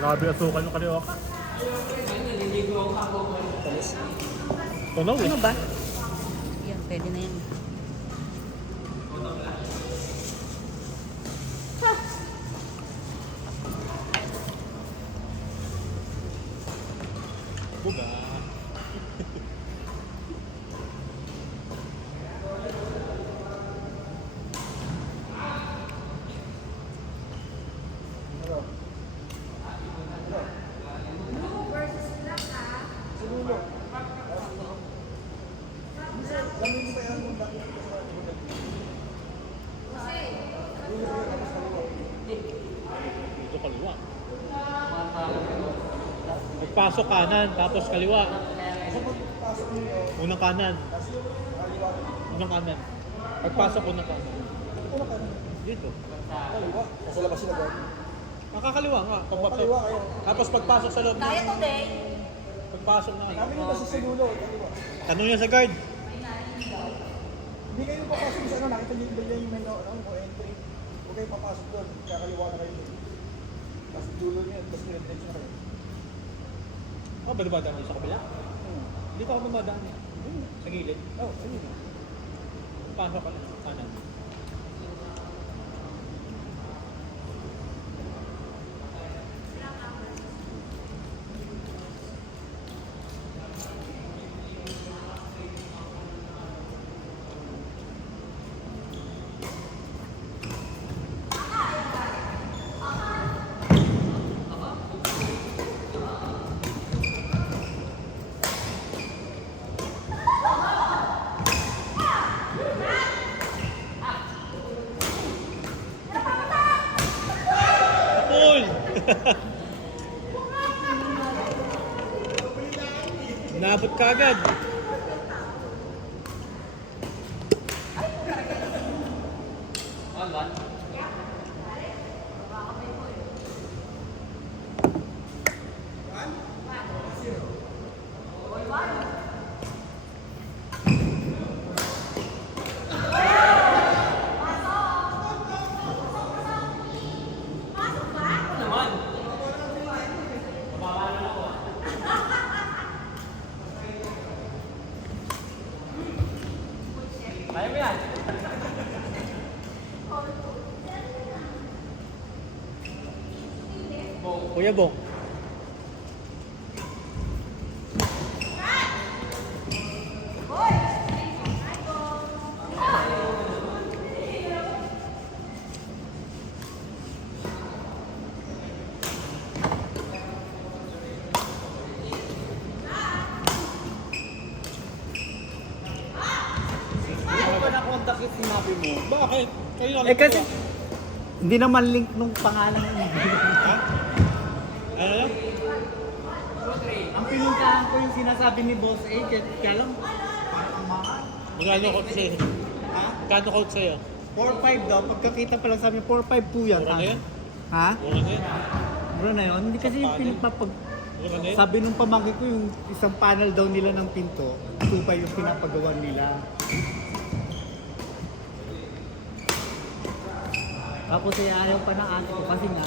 Grabe asukal ng kaliwa ka. Tunaw eh. Ano ba? Yan, pwede na yan. Buga. Dito kaliwa. Nagpasok kanan, tapos kaliwa. Unang kanan. Unang kanan. Pagpasok unang kanan. Dito. Kaliwa. Nasa labas sila ba? Nakakaliwa nga. Kaliwa kayo. Tapos pagpasok sa loob. Kaya today. Pagpasok na. Kami nila sa Sinulo. Kaliwa. Tanong niya sa guard. Hindi kayo papasok sa ano. Nakita niyo ba yung menu, ano, entry. Huwag kayo papasok doon. Kakaliwa na kayo doon. Tapos dulo niyo. Tapos nire-diretso na kayo. Oh, pwede ba daan sa kabila? Hindi pa ako mamadaan eh. Sa gilid. Oh, sige na. Pasok ka na. Kanan. Paul! Nabot ka agad. Kaya mo yan. Kuya Bong. Hindi ko na-contact yung sinabi mo. Bakit? Kayo lang. Eh kasi, hindi naman link nung pangalan mo. Ha? Ano lang? Ang pinuntahan ko yung sinasabi ni Boss A, kaya lang, parang ang mahal. Magkano quote sa'yo? Ha? Magkano quote sa'yo? 4-5 daw, pagkakita pa lang sa amin, 4-5 po yan. Mura na yan? Ha? Mura na yan? Mura na yun? Hindi kasi yung pinagpapag... Mura na yan? Sabi nung pamangkin ko, yung isang panel daw nila ng pinto, 2 pa yung pinapagawa nila. Tapos ay ayaw pa ng ate ko kasi nga,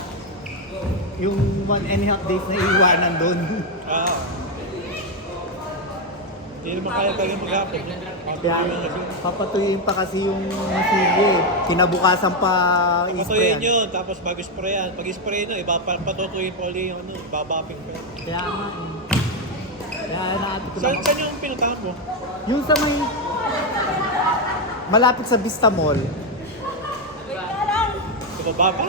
yung 1.5 days na iiwanan doon. Ah. Hindi naman kaya talagang maghapon. Kaya papatuyuin pa kasi yung masili. Kinabukasan pa Patuyin i-sprayan. yun, tapos bago sprayan. Pag i-spray na, patutuyin pa ulit yung ano, babaping pa. Kaya nga, kaya naati ko Saan, na. saan yung pinuntahan mo? Yung sa may, malapit sa Vista Mall. Sa baba pa?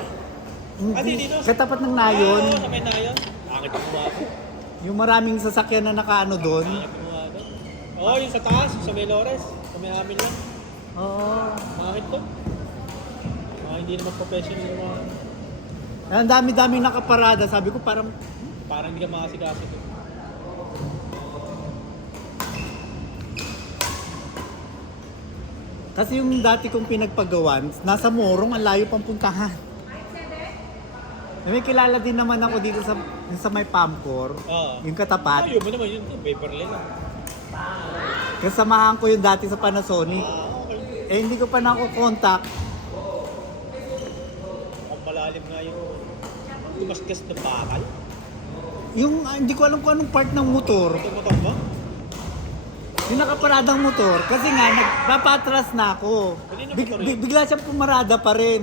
Ah, dito. Katapat ng Ah, Nayon. oo, sa may nayon. Angit mo nga ako. Yung maraming sasakyan na nakaano doon. Angit mo nga ako. Oo, yung sa taas, sa may Lores. Sa may amin lang. Oo. Angit to. Hindi naman professional yung mga... Ang dami-dami nakaparada. Sabi ko parang, Parang hindi ka makasigasig. kasi yung dati kong pinagpagawan, nasa Morong, ang layo pang puntahan. May kilala din naman ako dito sa yung sa may Pamcor, Oo. yung katapat. Ayaw mo naman yun. Paperless lang. Kasamahan ko yung dati sa Panasonic. Ah, okay. Eh hindi ko pa na-contact. Ang malalim nga yung tumasgas na bakal. Yung hindi ko alam kung anong part ng motor. Tumutong mo? Yung nakaparadang motor. Kasi nga, napatras na ako. Kanina motor yun? Bigla siyang pumarada pa rin.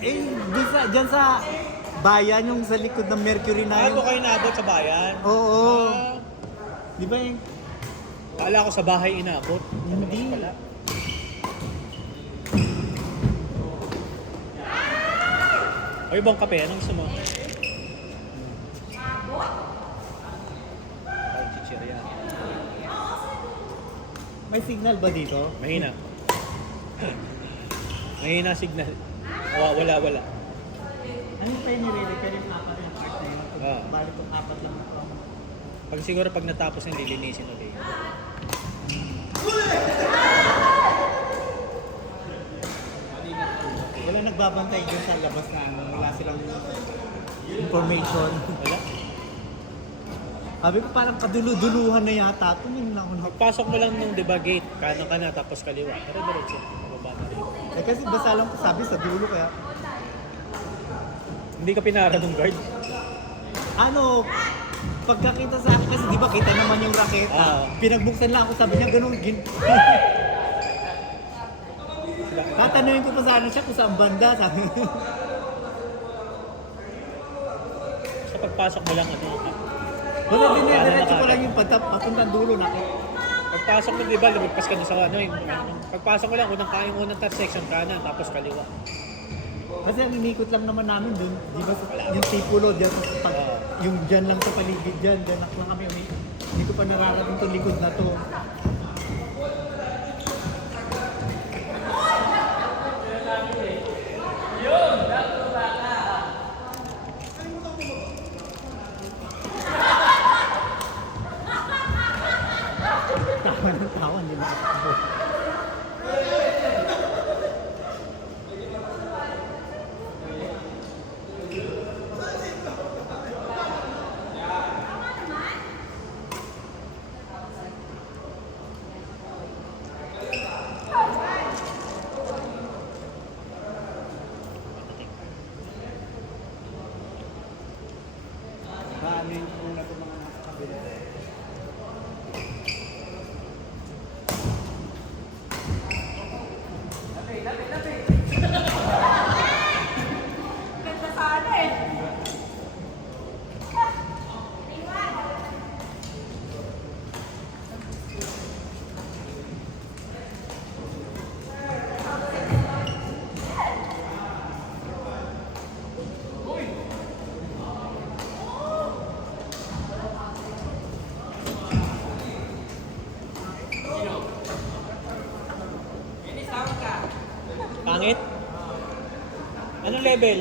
Dyan sa bayan, yung sa likod ng Mercury na Bago yun. kayo naabot sa bayan? Oo. Ah, Di ba yung... Kala ko sa bahay inaabot. Hindi. Pala. O ibang kape, anong gusto mo? Ay, chichirya. May signal ba dito? Mahina. Mahina signal. Wala. Ano tayo nire-repair yung apat yung part na yun? Ah. Balik yung apat lang ito. Pag siguro pag natapos yung lilinisin ulit. Wala nagbabantay dyan sa labas na ano, wala silang information. Wala. Sabi ko parang kadulu-duluhan na yata. Tumingin ako na. Pagpasok mo lang nung diba gate, kanan ka na tapos kaliwa. Pero diretso, bababa na rin. Eh kasi basta lang ko sabi sa dulo kaya. Hindi ka pinara ng guard. Ano, pagkakita sa akin kasi di ba kita naman yung raketa. Ah. Pinagbuksan lang ako sabi niya ganun. Tatanungin ko pa sana siya kung saan banda. Sabi. Sa pagpasok mo lang ano. Wala din niya, diretso ko lang yung papuntang dulo na. Pagpasok mo, di ba, lumagpas ka na sa ano, pagpasok mo lang, unang top section kanan, tapos kaliwa. Kasi ang inikot lang naman namin dun, di ba yung sipulo dyan, yung dyan lang sa paligid dyan lang kami. Hindi ko pa nararating itong likod na to. Tawa ng tawa, hindi makakabo. Paano yung muna ito mga nasa kabila? Pangit? Anong level?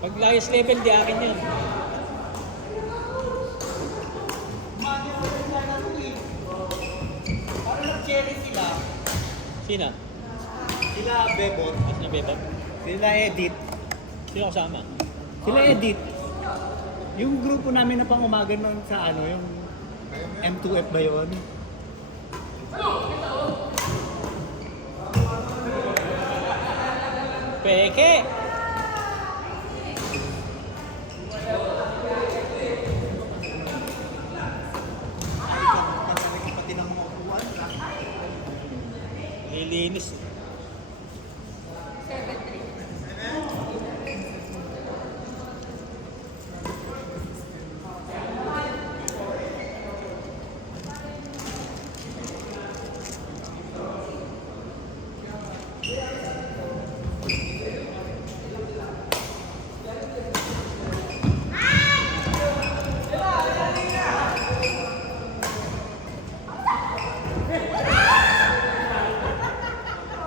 Pag highest level, di akin yun. Parang nag-cherry sila. Sino? Sila Bebot. Mas na beba? Sila Edit. Sino kasama? Sila Edit. Yung grupo namin na pang umaga noon sa ano, yung M2F ba yun? Peke! Pati ng mga upuan. Nilinis.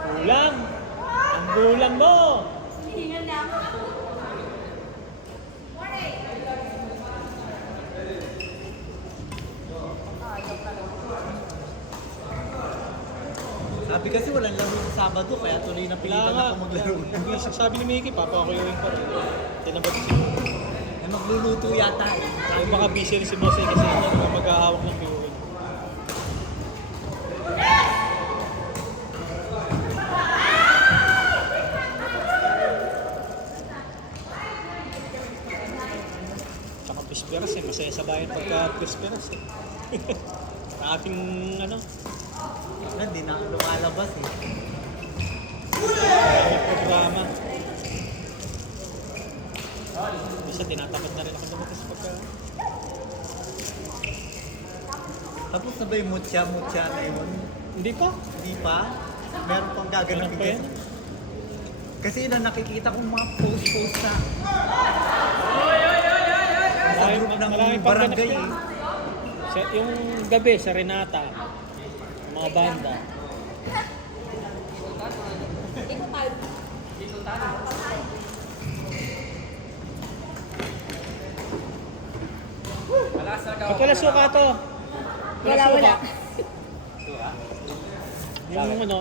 Kulang! Ang bulang mo! Sabi kasi walang laro sa Sabado, kaya tuloy na pilitan Wala ako maglaro. nga. Sabi ni Mickey, papakuyuin ko rin. Tinabot siya. Eh, magluluto yata eh. Ay, baka busy rin si Mose kasi hindi naman maghahawak ng viewing. kababayan pagka prosperous eh. Sa ating ano, Hindi na lumalabas eh. may programa. Basta tinatamad na rin ako lumakas pagka... Tapos na ba yung mutya na yun? Hindi pa. Hindi pa? Meron pang gaganapin Meron pa yan? Kasi yun ang nakikita kong mga post na. Sa group ng Maraming pang barangay ganap eh. yan. Yung gabi sa Renata, mga banda. Ba't wala suka to? Wala, suka. wala. Yung ano,